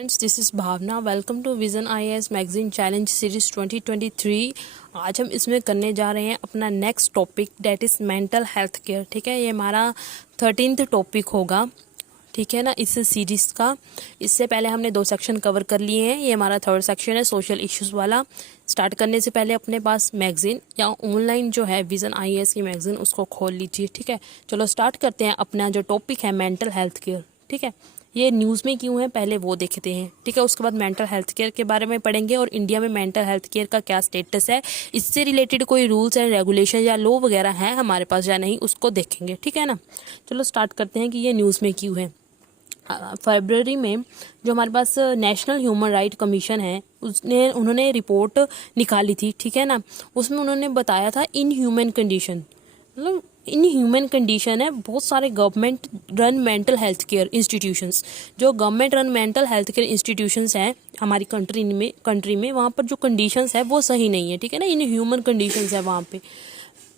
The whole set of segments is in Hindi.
Friends, this is Bhavna. Welcome to vision IAS magazine challenge series 2023। आज हम इसमें करने जा रहे हैं अपना next topic, that is mental health care. ठीक है, ये हमारा 13th टॉपिक होगा। ठीक है ना, इस सीरीज़ का। इससे पहले हमने 2 सेक्शन कवर कर लिए हैं, ये हमारा 3rd सेक्शन है सोशल इश्यूज़ वाला। स्टार्ट करने से पहले अपने पास मैगज़ीन या ऑनलाइन जो है विजन आईएएस की मैगज़ीन, उसको खोल लीजिए। ठीक है, चलो स्टार्ट करते हैं। अपना जो टॉपिक है मेंटल हेल्थ केयर। ठीक है, ये न्यूज़ में क्यों है पहले वो देखते हैं। ठीक है, उसके बाद मेंटल हेल्थ केयर के बारे में पढ़ेंगे और इंडिया में मेंटल हेल्थ केयर का क्या स्टेटस है, इससे रिलेटेड कोई रूल्स एंड रेगुलेशन या लॉ वगैरह है हमारे पास या नहीं, उसको देखेंगे। ठीक है ना, चलो स्टार्ट करते हैं कि ये न्यूज़ में क्यों है। फरवरी में जो हमारे पास नेशनल ह्यूमन राइट कमीशन है, उन्होंने रिपोर्ट निकाली थी। ठीक है ना, उसमें उन्होंने बताया था इन ह्यूमन कंडीशन, मतलब इन ह्यूमन कंडीशन है बहुत सारे government run mental health care institutions, जो government run mental health care institutions हैं हमारी कंट्री में वहाँ पर जो कंडीशंस है वो सही नहीं है। ठीक है ना, इन ह्यूमन कंडीशंस है वहाँ पे,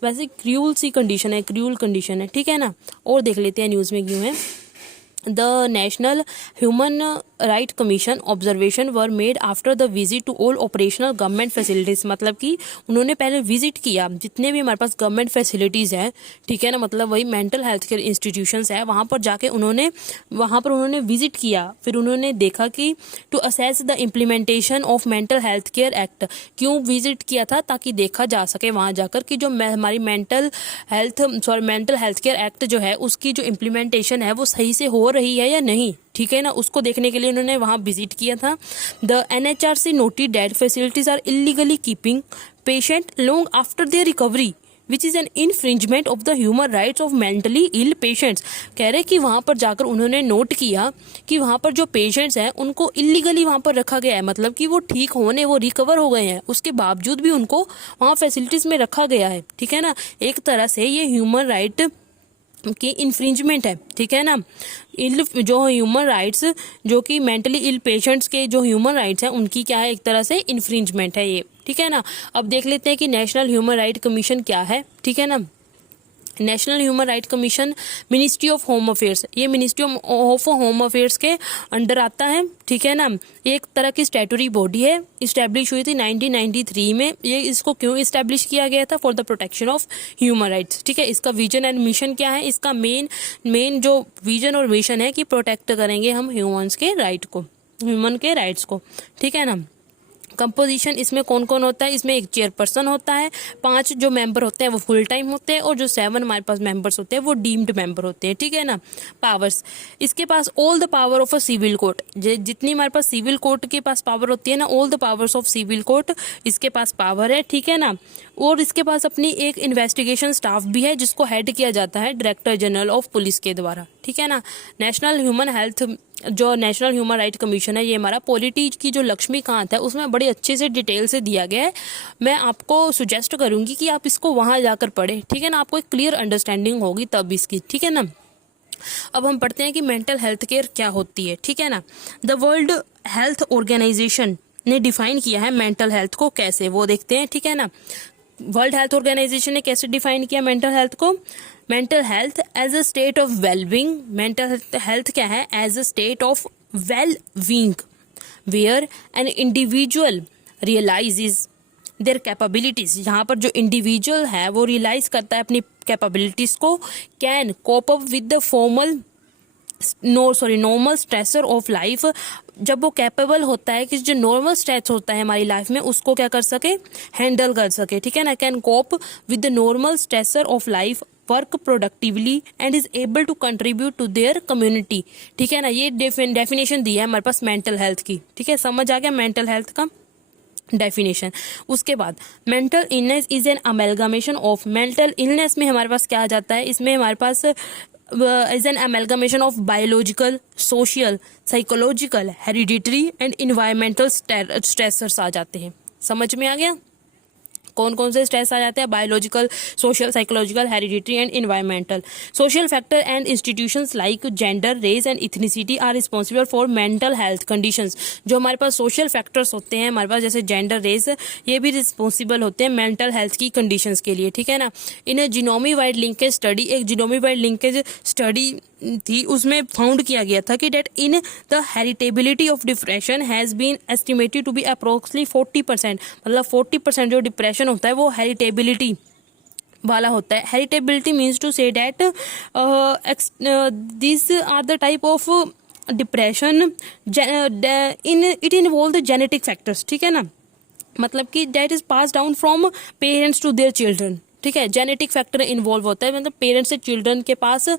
वैसे क्रूल सी कंडीशन है, क्रूल कंडीशन है। ठीक है ना, और देख लेते हैं न्यूज़ में क्यों है। The national human right commission observation were made after the visit to all operational government facilities, मतलब कि उन्होंने पहले विजिट किया जितने भी हमारे पास गवर्नमेंट फैसिलिटीज़ हैं। ठीक है ना, मतलब वही मेंटल हेल्थ केयर इंस्टीट्यूशंस है, वहाँ पर जाके उन्होंने विजिट किया। फिर उन्होंने देखा कि to assess the implementation of mental health care act. क्यों विजिट किया था? ताकि देखा जा सके वहाँ जाकर कि जो हमारी मेंटल हेल्थ केयर एक्ट जो है उसकी जो इम्प्लीमेंटेशन है वो सही से हो रही है या नहीं। ठीक है ना, उसको देखने के लिए उन्होंने वहां विजिट किया था। The NHRC noted that facilities are illegally keeping patient long after their recovery which is an infringement of the human rights of mentally ill patients. कह रहे कि वहां पर जाकर उन्होंने नोट किया कि वहां पर जो पेशेंट्स हैं उनको इलीगली वहां पर रखा गया है, मतलब कि वो ठीक होने, वो रिकवर हो गए हैं, उसके बावजूद भी उनको वहां फैसिलिटीज में रखा गया है। ठीक है ना, एक तरह से ये ह्यूमन राइट की इन्फ्रिंजमेंट है। ठीक है ना, जो ह्यूमन राइट्स, जो कि मेंटली इल पेशेंट्स के जो ह्यूमन राइट्स हैं उनकी क्या है, एक तरह से इन्फ्रिंजमेंट है ये। ठीक है ना, अब देख लेते हैं कि नेशनल ह्यूमन राइट कमीशन क्या है। ठीक है ना, national human right commission ministry of home affairs, ये मिनिस्ट्री ऑफ होम अफेयर्स के अंडर आता है। ठीक है ना, ये एक तरह की स्टैट्यूटरी बॉडी है, इस्टेब्लिश हुई थी 1993 में। ये इसको क्यों इस्टेब्लिश किया गया था? For the protection of human rights. ठीक है, इसका विजन एंड मिशन क्या है? इसका मेन जो विजन और मिशन है कि प्रोटेक्ट करेंगे हम ह्यूमन के राइट्स को। ठीक है ना, कंपोजिशन इसमें कौन कौन होता है? इसमें एक चेयरपर्सन होता है, 5 जो मेंबर होते हैं वो फुल टाइम होते हैं, और जो 7 हमारे पास मेंबर्स होते हैं वो डीम्ड मेंबर होते हैं। ठीक है ना, पावर्स, इसके पास all the power of a civil court, जितनी हमारे पास सिविल कोर्ट के पास पावर होती है ना, all the powers of civil court इसके पास पावर है। ठीक है ना, और इसके पास अपनी एक इन्वेस्टिगेशन स्टाफ भी है जिसको हेड किया जाता है डायरेक्टर जनरल ऑफ पुलिस के द्वारा। ठीक है ना, नेशनल ह्यूमन राइट कमीशन है, ये हमारा पॉलिटी की जो लक्ष्मीकांत है उसमें बड़ी अच्छे से डिटेल से दिया गया है। मैं आपको सुजेस्ट करूंगी कि आप इसको वहां जाकर पढ़ें। ठीक है ना, आपको एक क्लियर अंडरस्टैंडिंग होगी तब इसकी। ठीक है ना, अब हम पढ़ते हैं कि मेंटल हेल्थ केयर क्या होती है। ठीक है ना, द वर्ल्ड हेल्थ ऑर्गेनाइजेशन ने डिफाइन किया है मेंटल हेल्थ को कैसे, वो देखते हैं। ठीक है ना, वर्ल्ड हेल्थ ऑर्गेनाइजेशन ने कैसे डिफाइन किया मेंटल हेल्थ को? Mental health as a state of wellbeing. Mental health क्या है? As a state of wellbeing where an individual realises their capabilities. यहाँ पर जो इंडिविजुअल है वो रियलाइज करता है अपनी कैपेबिलिटीज को, can cope up with the normal stressor of life. जब वो कैपेबल होता है कि जो नॉर्मल स्ट्रेस होता है हमारी लाइफ में उसको क्या कर सके, हैंडल कर सके। ठीक है ना, can cope with the normal stressor of life, work productively and is able to contribute to their community. ठीक है ना, ये डेफिनेशन दी है हमारे पास मेंटल हेल्थ की। ठीक है, समझ आ गया मेंटल हेल्थ का डेफिनेशन। उसके बाद mental illness is an amalgamation of, mental illness में हमारे पास क्या आ जाता है? इसमें हमारे पास is an amalgamation of biological, social, psychological, hereditary and environmental stressors आ जाते हैं। समझ में आ गया? कौन कौन से स्ट्रेस आ जाते हैं? Biological, social, psychological, hereditary and environmental. Social factor and institutions like gender, race and ethnicity are responsible for mental health conditions. जो हमारे पास सोशल फैक्टर्स होते हैं हमारे पास, जैसे जेंडर, रेस, ये भी रिस्पॉन्सिबल होते हैं मेंटल हेल्थ की कंडीशंस के लिए। ठीक है ना, इन जीनोमी वाइड लिंकेज स्टडी, एक जीनोमी वाइड लिंकेज स्टडी थी उसमें फाउंड किया गया था कि that in the heritability of depression has been estimated to be approximately 40%, मतलब 40% जो डिप्रेशन होता है वो हेरिटेबिलिटी वाला होता है। Heritability means to say that this are the type of depression in it involve the genetic factors, ठीक है ना, मतलब कि that is pass down from parents to their children, ठीक है। जेनेटिक फैक्टर इन्वॉल्व होता है, मतलब पेरेंट्स से चिल्ड्रन के पास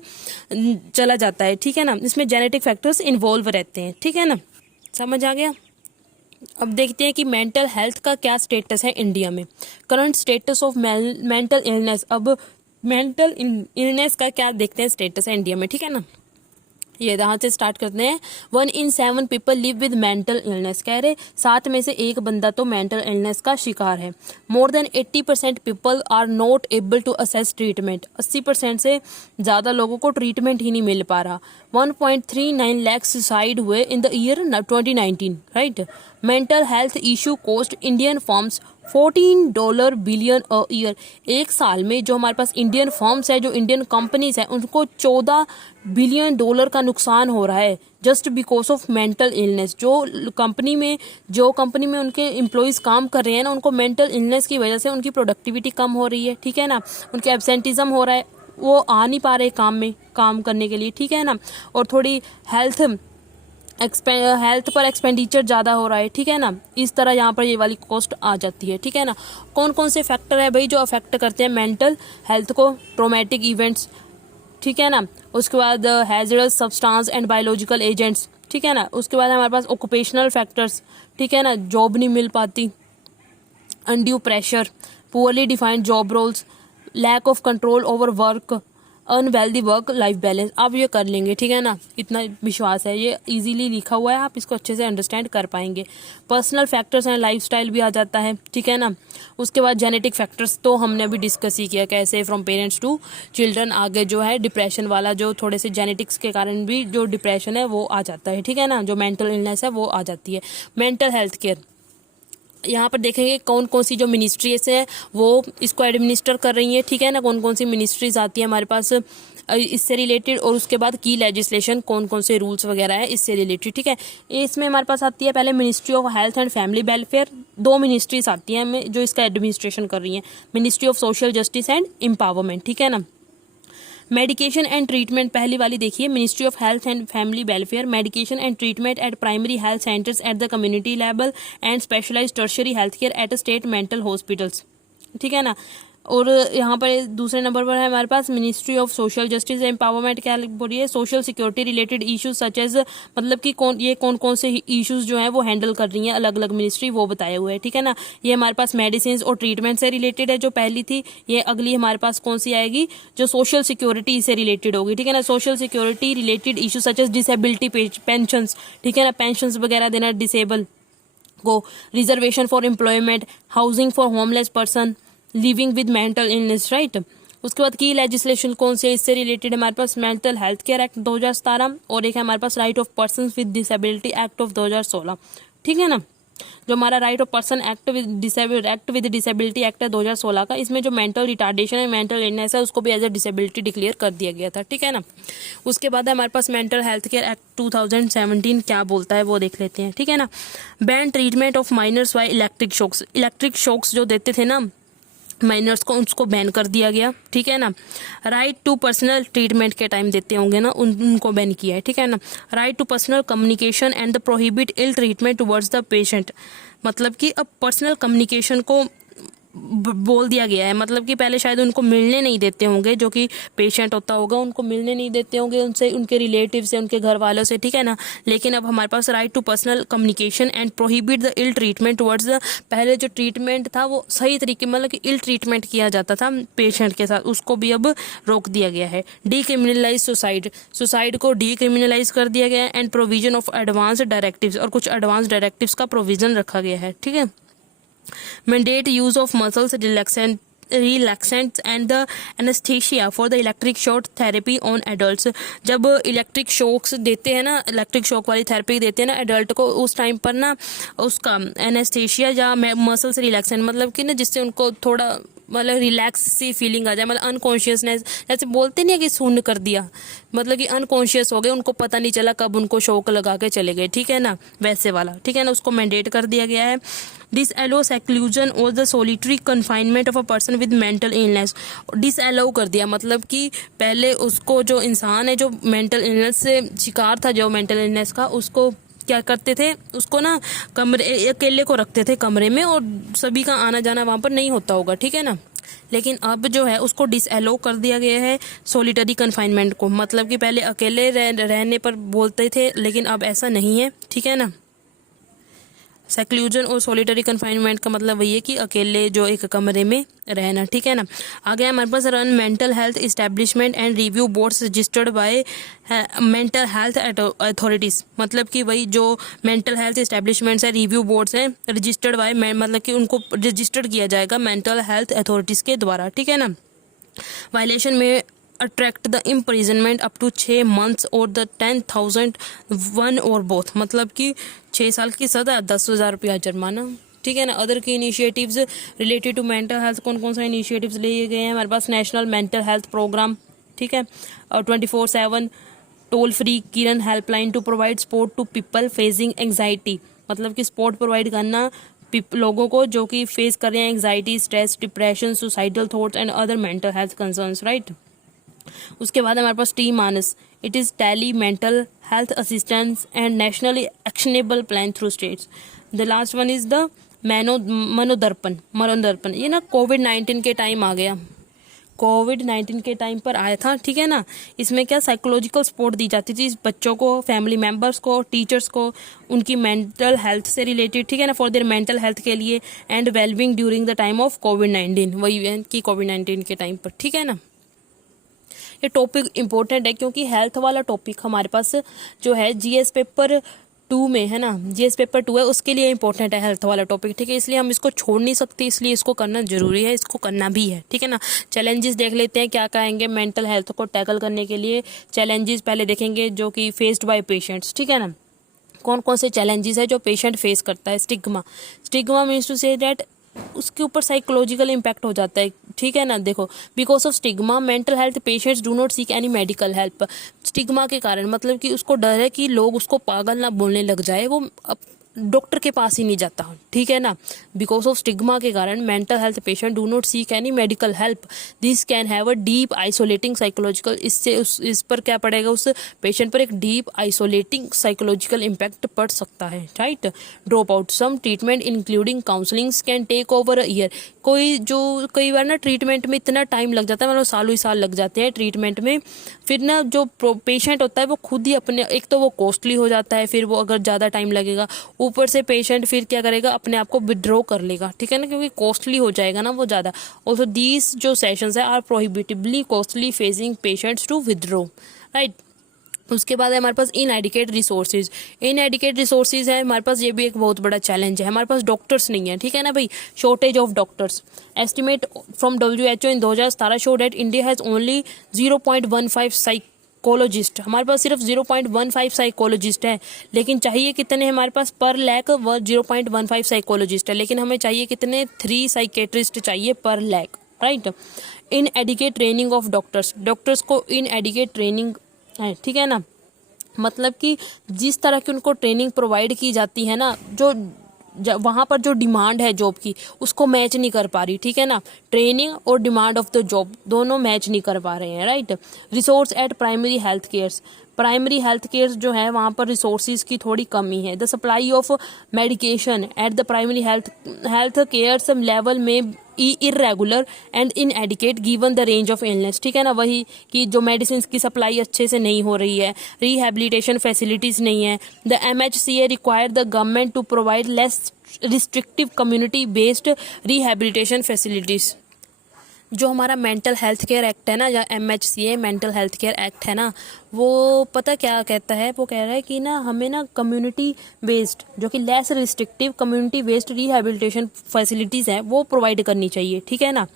चला जाता है, ठीक है ना, इसमें जेनेटिक फैक्टर्स इन्वॉल्व रहते हैं, ठीक है ना, समझ आ गया। अब देखते हैं कि मेंटल हेल्थ का क्या स्टेटस है इंडिया में, current status of mental illness. अब मेंटल इलनेस का क्या देखते हैं स्टेटस है इंडिया में, ठीक है ना। ये यहाँ से स्टार्ट करते हैं। 1 in 7 people live with mental illness, कह रहे 7 में से 1 बंदा तो मेंटल इलनेस का शिकार है। More than 80% people are not able to assess treatment, 80% से ज़्यादा लोगों को ट्रीटमेंट ही नहीं मिल पा रहा। 1.39 लाख सुसाइड हुए in the year 2019, right. Mental health issue cost Indian firms $14 billion a year. एक साल में जो हमारे पास इंडियन फर्म्स है, जो इंडियन कंपनीज है, उनको $14 बिलियन का नुकसान हो रहा है just because of mental illness. जो कंपनी में उनके एम्प्लॉयज काम कर रहे हैं ना, उनको मेंटल इलनेस की वजह से उनकी प्रोडक्टिविटी कम हो रही है, ठीक है ना, उनके एब्सेंटिज्म हो रहा है, वो आ नहीं पा रहे काम करने के लिए, ठीक है ना, और थोड़ी हेल्थ पर एक्सपेंडिचर ज़्यादा हो रहा है, ठीक है ना। इस तरह यहाँ पर ये वाली कॉस्ट आ जाती है, ठीक है ना। कौन कौन से फैक्टर है भाई जो अफेक्ट करते हैं मेंटल हेल्थ को? ट्रोमेटिक इवेंट्स, ठीक है ना, उसके बाद हैजरस सब्सटेंस एंड बायोलॉजिकल एजेंट्स, ठीक है ना, उसके बाद हमारे पास ऑक्यूपेशनल फैक्टर्स, ठीक है ना, जॉब नहीं मिल पाती, undue pressure, poorly defined job roles, lack of control over work, unhealthy work life balance. आप ये कर लेंगे, ठीक है ना, इतना विश्वास है, ये इजीली लिखा हुआ है, आप इसको अच्छे से अंडरस्टैंड कर पाएंगे। पर्सनल फैक्टर्स हैं, लाइफस्टाइल भी आ जाता है, ठीक है ना। उसके बाद जेनेटिक फैक्टर्स तो हमने अभी डिस्कस ही किया, कैसे फ्रॉम पेरेंट्स टू चिल्ड्रन। आगे जो है डिप्रेशन वाला, जो थोड़े से जेनेटिक्स के कारण भी जो डिप्रेशन है वो आ जाता है, ठीक है ना, जो मेंटल इलनेस है वो आ जाती है। मेंटल हेल्थ केयर, यहाँ पर देखेंगे कौन कौन सी जो मिनिस्ट्रीज है वो इसको एडमिनिस्टर कर रही है, ठीक है ना, कौन कौन सी मिनिस्ट्रीज आती है हमारे पास इससे रिलेटेड, और उसके बाद की लेजिस्लेशन, कौन कौन से रूल्स वगैरह है इससे रिलेटेड, ठीक है। इसमें हमारे पास आती है पहले ministry of health and family welfare, 2 ministries आती हैं जो इसका एडमिनिस्ट्रेशन कर रही हैं, ministry of social justice and empowerment, ठीक है ना। मेडिकेशन एंड ट्रीटमेंट, पहली वाली देखिए, ministry of health and family welfare, medication and treatment at primary health centres at the community level and specialised tertiary health care at state mental hospitals, ठीक है ना। और यहाँ पर दूसरे नंबर पर है हमारे पास ministry of social justice empowerment, क्या बोलिए, है social security related issues such as, मतलब कि कौन कौन से इश्यूज जो हैं वो हैंडल कर रही हैं अलग अलग मिनिस्ट्री, वो बताए हुए हैं, ठीक है ना। ये हमारे पास मेडिसिन और ट्रीटमेंट से रिलेटेड है जो पहली थी, ये अगली हमारे पास कौन सी आएगी, जो सोशल सिक्योरिटी से रिलेटेड होगी, ठीक है ना। Social security related issue such as disability pension, ठीक है ना, पेंशन वगैरह देना डिसेबल को, reservation for employment, housing for homeless person, living with mental illness, right. उसके बाद की लेजिस्लेशन कौन से इससे रिलेटेड हमारे पास, मेंटल हेल्थ केयर एक्ट 2017, और एक है हमारे पास right of person with disability act of 2016, ठीक है ना। जो हमारा right of person act with disability act है 2016 का, इसमें जो मेंटल रिटार्डेशन है, मेंटल इलनेस है, उसको भी एज ए डिसेबिलिटी डिक्लेयर कर दिया गया था, ठीक है ना। उसके बाद हमारे पास मेंटल हेल्थ केयर एक्ट 2017 क्या बोलता है वो देख लेते हैं, ठीक है ना। Ban treatment of minors by electric shocks जो देते थे ना माइनर्स को, उसको बैन कर दिया गया, ठीक है ना। राइट टू पर्सनल ट्रीटमेंट के टाइम देते होंगे ना, उनको बैन किया है, ठीक है ना। Right to personal communication and the prohibit ill treatment towards the patient, मतलब कि अब पर्सनल कम्युनिकेशन को बोल दिया गया है, मतलब कि पहले शायद उनको मिलने नहीं देते होंगे, जो कि पेशेंट होता होगा उनको मिलने नहीं देते होंगे उनसे, उनके रिलेटिव से, उनके घर वालों से, ठीक है ना। लेकिन अब हमारे पास right to personal communication and prohibit the ill treatment towards the, पहले जो ट्रीटमेंट था वो सही तरीके, मतलब कि इल ट्रीटमेंट किया जाता था पेशेंट के साथ, उसको भी अब रोक दिया गया है। डीक्रिमिनलाइज सुसाइड को डीक्रिमिनलाइज कर दिया गया है, and provision of advance directives, और कुछ एडवांस डायरेक्टिव्स का प्रोविजन रखा गया है, ठीक है। Mandate use of muscles relaxants and the anesthesia for the electric shock therapy on adults। जब इलेक्ट्रिक शॉक्स देते हैं ना, इलेक्ट्रिक शॉक वाली थेरेपी देते हैं ना एडल्ट को, उस टाइम पर ना उसका एनेस्थेशिया या मसल्स रिलैक्सेंट, मतलब कि ना जिससे उनको थोड़ा मतलब रिलैक्स सी फीलिंग आ जाए, मतलब अनकॉन्शियसनेस, जैसे बोलते नहीं है कि शून्य कर दिया, मतलब कि अनकॉन्शियस हो गए, उनको पता नहीं चला कब उनको शौक लगा के चले गए, ठीक है ना, वैसे वाला, ठीक है ना, उसको मैंडेट कर दिया गया है। डिसअलो सेक्लूजन और the solitary confinement of a person with mental illness, disallow कर दिया, मतलब कि पहले उसको, जो इंसान है जो मेंटल इलनेस से शिकार था, जो मेंटल इलनेस का, उसको क्या करते थे, उसको ना कमरे, अकेले को रखते थे कमरे में, और सभी का आना जाना वहाँ पर नहीं होता होगा, ठीक है ना। लेकिन अब जो है उसको डिसअलो कर दिया गया है सॉलिटरी कन्फाइनमेंट को, मतलब कि पहले अकेले रहने पर बोलते थे, लेकिन अब ऐसा नहीं है, ठीक है ना। सेक्लूजन और सॉलिटरी कन्फाइनमेंट का मतलब वही है कि अकेले जो एक कमरे में रहना, ठीक है ना। आगे हमारे पास run mental health establishment and review boards registered by mental health authorities, मतलब कि वही जो मेंटल हेल्थ इस्टेब्लिशमेंट्स है, रिव्यू बोर्ड्स हैं, रजिस्टर्ड बाय, मतलब कि उनको रजिस्टर्ड किया जाएगा मेंटल हेल्थ अथॉरिटीज़ के द्वारा, ठीक है ना। वायलेशन में attract the imprisonment up to 6 months और द 10,000 वन और बोथ, मतलब कि 6 साल की सजा, 10,000 रुपया जुर्माना, ठीक है ना। अदर की initiatives related to mental health, कौन कौन सा इनिशिएटिव्स लिए गए हैं हमारे पास, नेशनल मेंटल हेल्थ प्रोग्राम, ठीक है, और 24/7 toll free Kiran helpline to provide support to people facing anxiety, मतलब कि सपोर्ट प्रोवाइड करना लोगों को जो कि फेस कर रहे हैं anxiety, stress, depression, suicidal thoughts and other mental health concerns, right. उसके बाद हमारे पास T Manas, it is tele mental health assistance and nationally actionable plan through states. The last one is the Manodarpan, ये ना कोविड-19 के टाइम आ गया, कोविड-19 के टाइम पर आया था, ठीक है ना। इसमें क्या साइकोलॉजिकल सपोर्ट दी जाती थी बच्चों को, फैमिली मेंबर्स को, टीचर्स को, उनकी मेंटल हेल्थ से रिलेटेड, ठीक है ना, फॉर देयर मेंटल हेल्थ के लिए, and wellbeing during the time of कोविड-19, वही है कि कोविड-19 के टाइम पर, ठीक है ना। ये टॉपिक इम्पोर्टेंट है क्योंकि हेल्थ वाला टॉपिक हमारे पास जो है जीएस पेपर 2 में है ना, जीएस पेपर 2 है, उसके लिए इम्पोर्टेंट है हेल्थ वाला टॉपिक, ठीक है, इसलिए हम इसको छोड़ नहीं सकते, इसलिए इसको करना जरूरी है, इसको करना भी है, ठीक है ना। चैलेंजेस देख लेते हैं क्या कहेंगे मेंटल हेल्थ को टैकल करने के लिए। चैलेंजेस पहले देखेंगे जो कि फेस्ड बाय पेशेंट्स, ठीक है ना, कौन कौन से चैलेंजेस है जो पेशेंट फेस करता है। Stigma means to say that उसके ऊपर साइकोलॉजिकल इम्पैक्ट हो जाता है, ठीक है ना। देखो, because of stigma mental health patients do not seek any medical help. Stigma के कारण मतलब कि उसको डर है कि लोग उसको पागल ना बोलने लग जाए, वो डॉक्टर के पास ही नहीं जाता, ठीक है ना। बिकॉज ऑफ स्टिग्मा के कारण mental health patient do not seek any medical help, this can have a deep isolating psychological, इससे इस पर क्या पड़ेगा, उस पेशेंट पर एक डीप आइसोलेटिंग साइकोलॉजिकल इम्पैक्ट पड़ सकता है, right. Drop out some treatment including counselling can take over a year, कई बार ना ट्रीटमेंट में इतना टाइम लग जाता है, मतलब सालों ही साल लग जाते हैं ट्रीटमेंट में, फिर ना जो पेशेंट होता है वो खुद ही अपने, एक तो वो कॉस्टली हो जाता है, फिर वो अगर ज़्यादा टाइम लगेगा, ऊपर से पेशेंट फिर क्या करेगा, अपने आप को विड्रॉ कर लेगा, ठीक है ना, क्योंकि कॉस्टली हो जाएगा ना वो ज़्यादा। ऑल्सो दीज जो सेशंस है are prohibitively costly facing patients to withdraw, right. उसके बाद है हमारे पास इनएडिकेट रिसोर्सेज है हमारे पास, ये भी एक बहुत बड़ा चैलेंज है, हमारे पास डॉक्टर्स नहीं है, ठीक है ना भाई, shortage of doctors. Estimate from WHO in 2017 show that India has only 0.15 psychologist, हमारे पास सिर्फ 0.15 साइकोलॉजिस्ट है, लेकिन चाहिए कितने हमारे पास पर लैक, 0.15 साइकोलॉजिस्ट है, लेकिन हमें चाहिए कितने, 3 साइकेट्रिस्ट चाहिए पर lack, right. Inadequate training of doctors को इन एडिकेट ट्रेनिंग है, ठीक है ना, मतलब कि जिस तरह की उनको ट्रेनिंग प्रोवाइड की जाती है ना, जो वहाँ पर जो डिमांड है जॉब की उसको मैच नहीं कर पा रही, ठीक है ना। ट्रेनिंग और डिमांड ऑफ द जॉब दोनों मैच नहीं कर पा रहे हैं, right. Resource at primary health cares जो है वहाँ पर रिसोर्सेज की थोड़ी कमी है। The supply of medication at the primary health cares level में irregular and inadequate given the range of illness, ठीक है ना, वही कि जो मेडिसिन की सप्लाई अच्छे से नहीं हो रही है, रिहेबिलिटेशन फैसिलिटीज नहीं है। The MHCA require the government to provide less restrictive community based rehabilitation facilities. जो हमारा मेंटल हेल्थ केयर एक्ट है ना, या MHCA mental health care act है ना, वो पता क्या कहता है, वो कह रहा है कि ना हमें ना कम्युनिटी बेस्ड, जो कि less restrictive community based rehabilitation facilities हैं वो प्रोवाइड करनी चाहिए, ठीक है ना।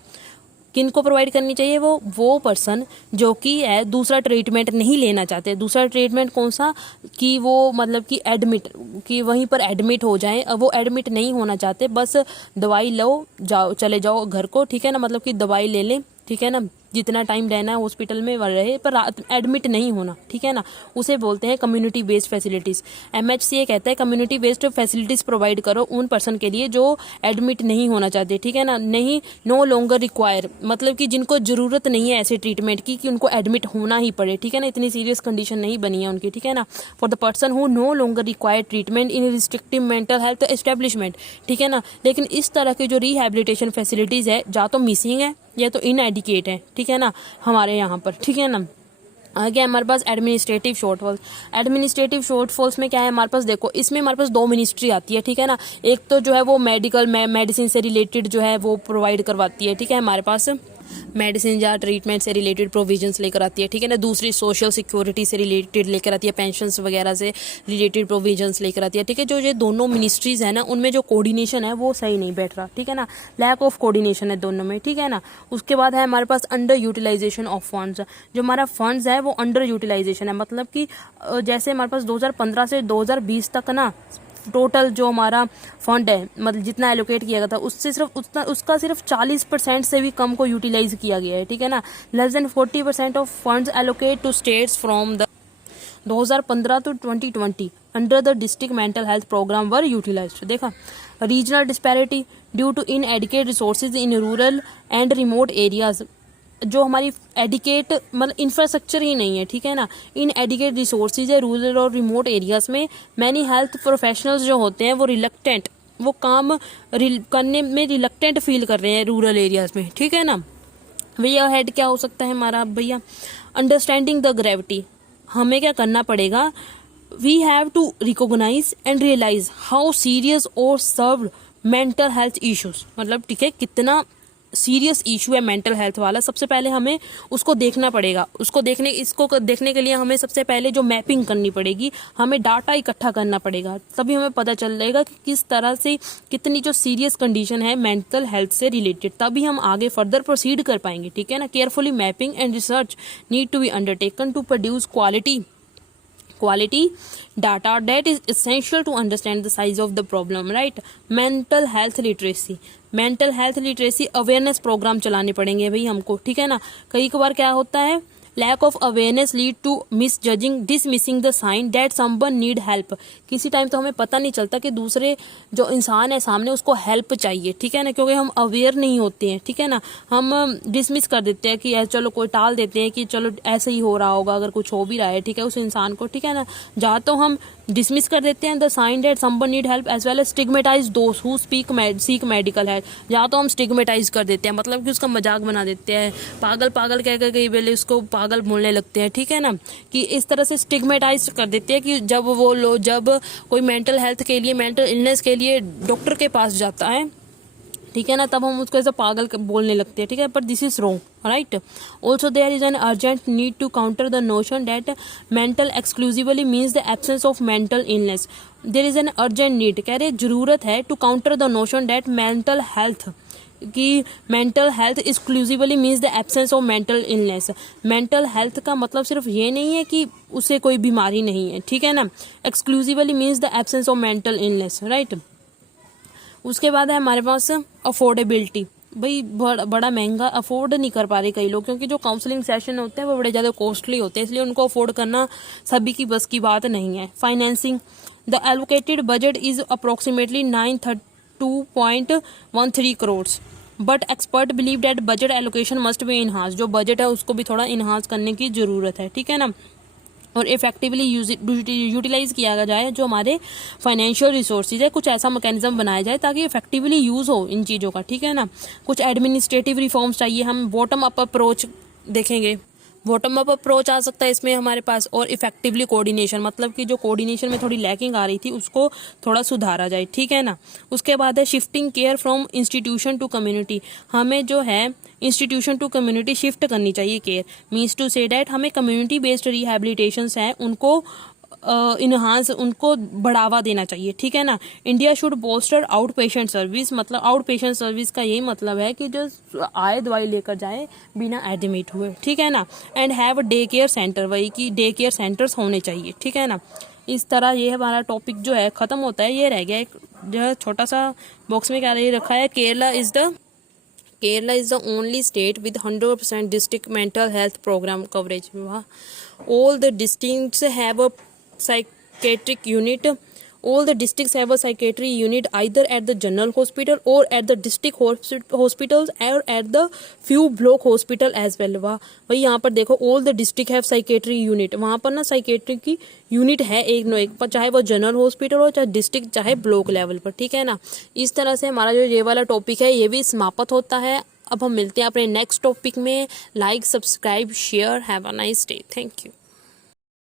किनको प्रोवाइड करनी चाहिए? वो पर्सन जो कि है दूसरा ट्रीटमेंट नहीं लेना चाहते। दूसरा ट्रीटमेंट कौन सा? कि वो मतलब कि एडमिट, कि वहीं पर एडमिट हो जाएं। अब वो एडमिट नहीं होना चाहते, बस दवाई लो, जाओ, चले जाओ घर को, ठीक है ना, मतलब कि दवाई ले लें, ठीक है ना, जितना टाइम रहना है हॉस्पिटल में रहे, पर एडमिट नहीं होना, ठीक है ना, उसे बोलते हैं कम्युनिटी बेस्ड फैसिलिटीज़। MHCA कहता है कम्युनिटी बेस्ड फैसिलिटीज़ प्रोवाइड करो उन पर्सन के लिए जो एडमिट नहीं होना चाहते, ठीक है ना, नहीं, नो लॉन्गर रिक्वायर, मतलब कि जिनको ज़रूरत नहीं है ऐसे ट्रीटमेंट की कि उनको एडमिट होना ही पड़े, ठीक है ना, इतनी सीरियस कंडीशन नहीं बनी है उनकी, ठीक है ना, for the person who know longer require treatment in restrictive mental health establishment, ठीक है ना। लेकिन इस तरह की जो रिहैबिलिटेशन फैसिलिटीज़ है या तो मिसिंग है या तो इनएडिकेट है, ठीक है ना, हमारे यहाँ पर, ठीक है ना। आगे हमारे पास एडमिनिस्ट्रेटिव शॉर्टफॉल्स। एडमिनिस्ट्रेटिव शॉर्टफॉल्स में क्या है हमारे पास? देखो, इसमें हमारे पास 2 मिनिस्ट्री आती है, ठीक है ना। एक तो जो है वो मेडिसिन से रिलेटेड जो है वो प्रोवाइड करवाती है, ठीक है, हमारे पास मेडिसिन या ट्रीटमेंट से रिलेटेड प्रोविजंस लेकर आती है, ठीक है ना। दूसरी सोशल सिक्योरिटी से रिलेटेड लेकर आती है, पेंशन्स वगैरह से रिलेटेड प्रोविजंस लेकर आती है, ठीक है। जो ये दोनों मिनिस्ट्रीज है ना, उनमें जो कोऑर्डिनेशन है वो सही नहीं बैठ रहा, ठीक है ना, लैक ऑफ कोऑर्डिनेशन है दोनों में, ठीक है ना। उसके बाद है हमारे पास अंडर यूटिलाइजेशन ऑफ फंड्स। जो हमारा फंड्स है वो अंडर यूटिलाइजेशन है, मतलब कि जैसे हमारे पास 2015 से 2020 तक ना टोटल जो हमारा फंड है, मतलब जितना एलोकेट किया गया था उससे सिर्फ उसका सिर्फ 40% से भी कम को यूटिलाइज किया गया है, ठीक है ना। Less than 40% of funds allocate to states from the 2015 to 2020 under the district mental health programme were utilised. देखा, regional disparity due to inadequate resources in rural and remote areas. जो हमारी एडिकेट मतलब इंफ्रास्ट्रक्चर ही नहीं है, ठीक है ना, इन एडिकेट रिसोर्सेज है रूरल और रिमोट एरियाज में। मैनी हेल्थ प्रोफेशनल्स जो होते हैं वो रिलक्टेंट, वो काम करने में रिलक्टेंट फील कर रहे हैं रूरल एरियाज में, ठीक है ना। भैया हेड क्या हो सकता है हमारा? भैया अंडरस्टैंडिंग द ग्रेविटी, हमें क्या करना पड़ेगा? We have to recognise and realise how serious और सर्व्ड मेंटल हेल्थ इश्यूज, मतलब ठीक है, कितना सीरियस इशू है मेंटल हेल्थ वाला, सबसे पहले हमें उसको देखना पड़ेगा। इसको देखने के लिए हमें सबसे पहले जो मैपिंग करनी पड़ेगी, हमें डाटा इकट्ठा करना पड़ेगा, तभी हमें पता चलेगा कि किस तरह से कितनी जो सीरियस कंडीशन है मेंटल हेल्थ से रिलेटेड, तभी हम आगे फर्दर प्रोसीड कर पाएंगे, ठीक है ना। Carefully mapping and research need to be undertaken to produce quality data that is essential to understand the size of the problem, right? mental health literacy awareness program चलाने पड़ेंगे भाई हमको, ठीक है ना। कई बार क्या होता है, lack of awareness lead to misjudging dismissing the sign that someone need help. किसी टाइम तो हमें पता नहीं चलता कि दूसरे जो इंसान है सामने उसको हेल्प चाहिए, ठीक है ना, क्योंकि हम अवेयर नहीं होते हैं, ठीक है ना। हम डिसमिस कर देते हैं कि चलो कोई टाल देते हैं कि चलो ऐसे ही हो रहा होगा, अगर कुछ हो भी रहा है, ठीक है, उस इंसान को, ठीक है ना। जहाँ तो हम डिसमिस कर देते हैं the sign that someone need help as well as stigmatise those who seek medical help. जहाँ तो हम स्टिग्मेटाइज कर देते हैं, मतलब कि उसका मजाक बना देते हैं, पागल कह कर कई वेले उसको पागल बोलने लगते हैं, ठीक है ना, कि इस तरह से स्टिग्मेटाइज कर देते हैं कि जब कोई मेंटल हेल्थ के लिए, मेंटल इलनेस के लिए डॉक्टर के पास जाता है, ठीक है ना, तब हम उसको ऐसा पागल बोलने लगते हैं, ठीक है, पर this is wrong, right. Also there is an urgent need to counter the notion that mental exclusively means the absence of mental illness. There is an urgent need, कह रहे जरूरत है, to counter the notion that mental health कि mental health exclusively means the absence of mental illness. Mental health का मतलब सिर्फ ये नहीं है कि उसे कोई बीमारी नहीं है, ठीक है ना, exclusively means the absence of mental illness, right. उसके बाद है हमारे पास अफोर्डेबिलिटी। भाई बड़ा महंगा अफोर्ड नहीं कर पा रहे कई लोग, क्योंकि जो काउंसलिंग सेशन होते हैं वो बड़े ज़्यादा कॉस्टली होते हैं, इसलिए उनको अफोर्ड करना सभी की बस की बात नहीं है। Financing, the allocated budget is approximately 932.13 crore, but expert believe date budget allocation must be enhance. जो बजट है उसको भी थोड़ा इनहांस करने की जरूरत है, ठीक है ना, और इफेक्टिवली यूटिलाइज किया जाए जो हमारे फाइनेंशियल रिसोर्सेज है, कुछ ऐसा मैकेनिज्म बनाया जाए ताकि इफेक्टिवली यूज हो इन चीज़ों का, ठीक है ना। कुछ एडमिनिस्ट्रेटिव रिफॉर्म्स चाहिए, हम बॉटम अप अप्रोच देखेंगे, बॉटम अप अप्रोच आ सकता है इसमें हमारे पास, और इफेक्टिवली कोऑर्डिनेशन, मतलब कि जो कोऑर्डिनेशन में थोड़ी लैकिंग आ रही थी उसको थोड़ा सुधारा जाए, ठीक है ना। उसके बाद है shifting care from institution to community, हमें जो है इंस्टीट्यूशन टू कम्युनिटी शिफ्ट करनी चाहिए care, means to say that हमें कम्युनिटी बेस्ड रिहैबिलिटेशंस हैं उनको इन्हांस उनको बढ़ावा देना चाहिए, ठीक है ना। India should booster out patient service, मतलब आउट पेशेंट सर्विस का यही मतलब है कि जो आए दवाई लेकर जाए बिना एडमिट हुए, ठीक है ना। And have day care centre, वही कि डे केयर सेंटर्स होने चाहिए, ठीक है ना। इस तरह ये हमारा टॉपिक जो है ख़त्म होता है। ये रह गया एक जो है छोटा सा बॉक्स में क्या रखा है, Kerala is the only state with 100% district mental health programme coverage. All the districts have a psychiatric unit. All the districts have a psychiatry unit either at the general hospital or at the district hospitals or at the few block hospital as well। वही यहाँ पर देखो all the district have psychiatry unit, वहाँ पर ना साइकेट्री की यूनिट है एक न एक पर, चाहे वो जनरल हॉस्पिटल हो चाहे डिस्ट्रिक्ट चाहे ब्लॉक लेवल पर, ठीक है ना। इस तरह से हमारा जो ये वाला टॉपिक है ये भी समाप्त होता है। अब हम मिलते हैं अपने नेक्स्ट टॉपिक में। Like, subscribe, share. Have a nice day. Thank you.